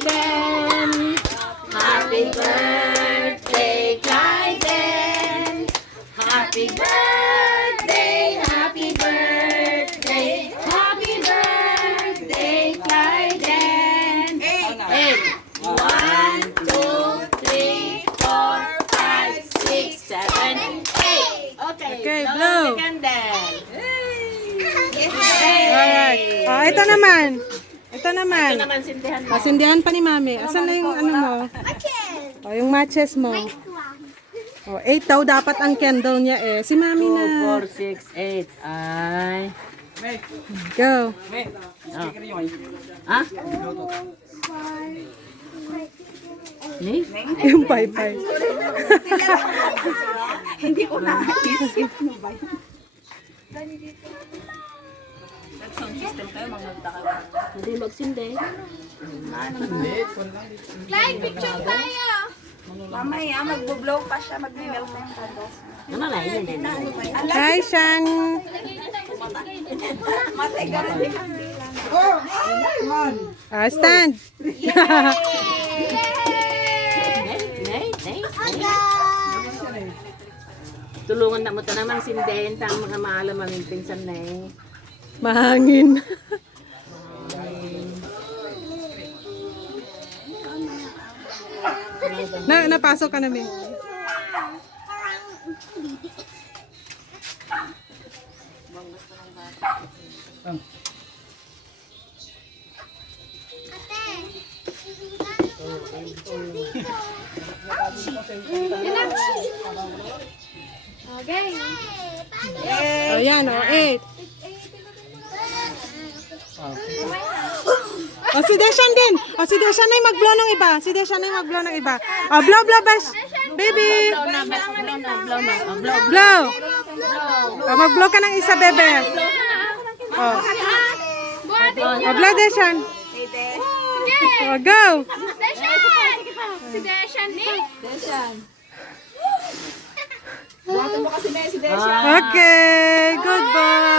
Clyden. Happy birthday, Clyden. Happy birthday, happy birthday, happy birthday, Clyden. 8. 1, 2, 3, 4, 5, 6, 7, 8. Okay, blow. the candle. Alright. Oh, ito naman. Ito naman. Ito naman, sindihan mo. Sindihan pa ni Mami. Asan na yung ano mo? Oh, yung matches mo. Oh, 8 daw dapat ang candle niya eh. Si Mami 2, na. 4, 6, 8. Ay. Go. Ah? Ni? Yung pay-pay. Hindi ko na-isip. Hindi magsindi. Clyde, picture tayo! Mamaya, magbo-blow pa siya, mag-melt na yung candles. Ano na, hindi na. Hi, Shan. Matay ka rin. Stand. Tulungan na mo ito naman sindihin tang mga maalam aming pinsan na eh. Mahangin. Napasok ka namin. Okay. Ayan, 8. O, si Deshan din. O, si Deshan na yung mag-blow ng iba. Si Deshan na yung mag-blow ng iba. O, blow, blow, bash. Baby. Blow. O, mag-blow ka ng isa, bebe. O, blow, Deshan. O, go. Si Deshan ni? Deshan. Buhatan mo kasi na si Deshan. Okay, good boy.